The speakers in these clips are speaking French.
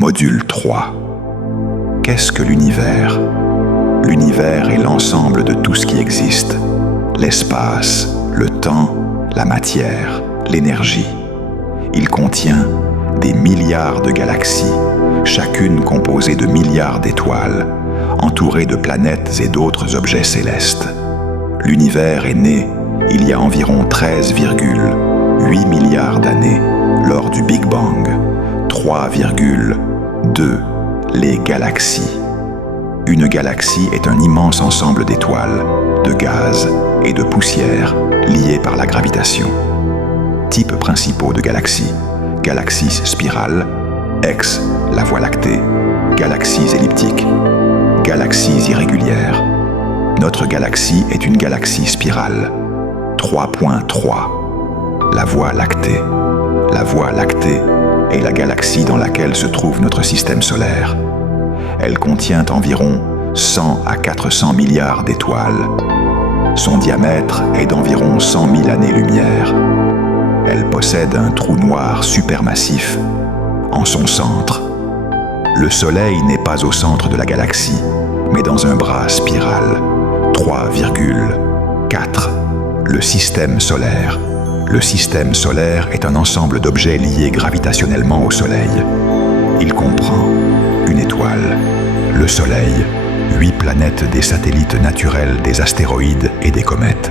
Module 3. Qu'est-ce que l'univers? L'univers est l'ensemble de tout ce qui existe. L'espace, le temps, la matière, l'énergie. Il contient des milliards de galaxies, chacune composée de milliards d'étoiles, entourée de planètes et d'autres objets célestes. L'univers est né il y a environ 13,8 milliards d'années, lors du Big Bang. 3,2 les galaxies. Une galaxie est un immense ensemble d'étoiles, de gaz et de poussière liés par la gravitation. Types principaux de galaxies: galaxies spirales, ex la Voie lactée, galaxies elliptiques, galaxies irrégulières. Notre galaxie est une galaxie spirale. 3.3 la Voie lactée. La Voie lactée est la galaxie dans laquelle se trouve notre système solaire. Elle contient environ 100 à 400 milliards d'étoiles. Son diamètre est d'environ 100 000 années-lumière. Elle possède un trou noir supermassif en son centre. Le Soleil n'est pas au centre de la galaxie, mais dans un bras spiral. 3,4 le système solaire. Le système solaire est un ensemble d'objets liés gravitationnellement au Soleil. Il comprend une étoile, le Soleil, 8 planètes, des satellites naturels, des astéroïdes et des comètes.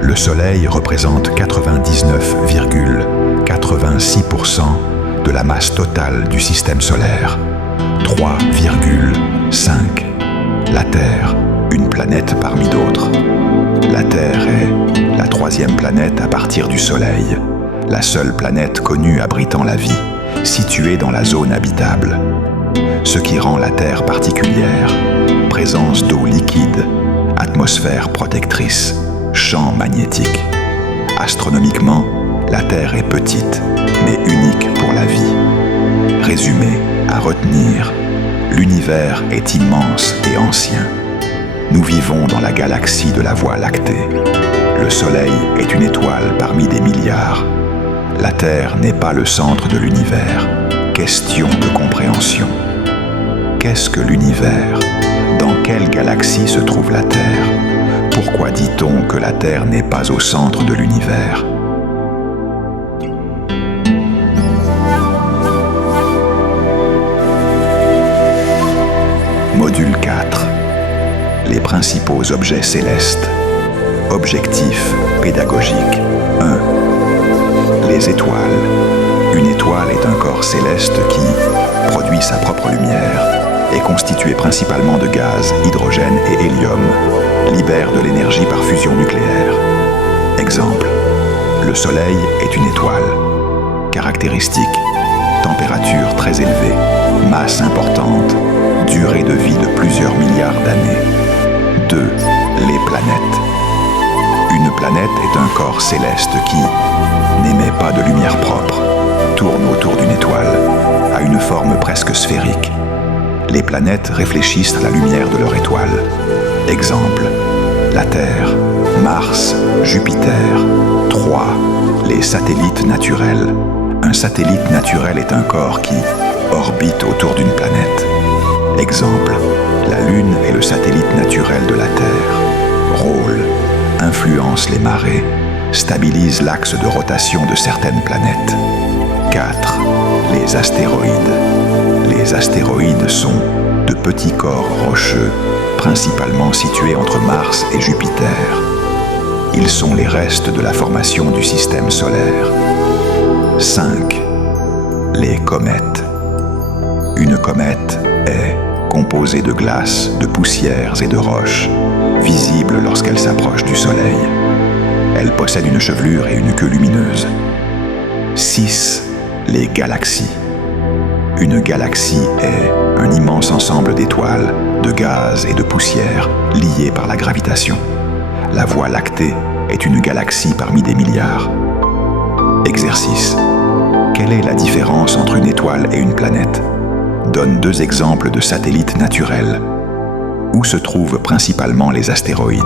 Le Soleil représente 99,86% de la masse totale du système solaire. 3,5 la Terre, une planète parmi d'autres. La Terre est la troisième planète à partir du Soleil, la seule planète connue abritant la vie, située dans la zone habitable. Ce qui rend la Terre particulière: présence d'eau liquide, atmosphère protectrice, champ magnétique. Astronomiquement, la Terre est petite, mais unique pour la vie. Résumé à retenir: l'univers est immense et ancien. Nous vivons dans la galaxie de la Voie lactée. Le Soleil est une étoile parmi des milliards. La Terre n'est pas le centre de l'univers. Question de compréhension. Qu'est-ce que l'univers? Dans quelle galaxie se trouve la Terre? Pourquoi dit-on que la Terre n'est pas au centre de l'univers? Module 4. Les principaux objets célestes. Objectif pédagogique. 1. Les étoiles. Une étoile est un corps céleste qui produit sa propre lumière, est constitué principalement de gaz, hydrogène et hélium, libère de l'énergie par fusion nucléaire. Exemple: le Soleil est une étoile. Caractéristiques: température très élevée, masse importante, durée de vie de plusieurs milliards d'années. 2. Les planètes. Une planète est un corps céleste qui n'émet pas de lumière propre, tourne autour d'une étoile, a une forme presque sphérique. Les planètes réfléchissent à la lumière de leur étoile. Exemple: la Terre, Mars, Jupiter. 3. Les satellites naturels. Un satellite naturel est un corps qui orbite autour d'une planète. Exemple: la Lune est le satellite naturel de la Terre. Rôle: influence les marées, stabilise l'axe de rotation de certaines planètes. 4. Les astéroïdes. Les astéroïdes sont de petits corps rocheux, principalement situés entre Mars et Jupiter. Ils sont les restes de la formation du système solaire. 5. Les comètes. Une comète est composée de glace, de poussières et de roches, visible lorsqu'elle s'approche du Soleil. Elle possède une chevelure et une queue lumineuse. 6. Les galaxies. Une galaxie est un immense ensemble d'étoiles, de gaz et de poussière liés par la gravitation. La Voie lactée est une galaxie parmi des milliards. Exercice: quelle est la différence entre une étoile et une planète? Donne 2 exemples de satellites naturels. Où se trouvent principalement les astéroïdes?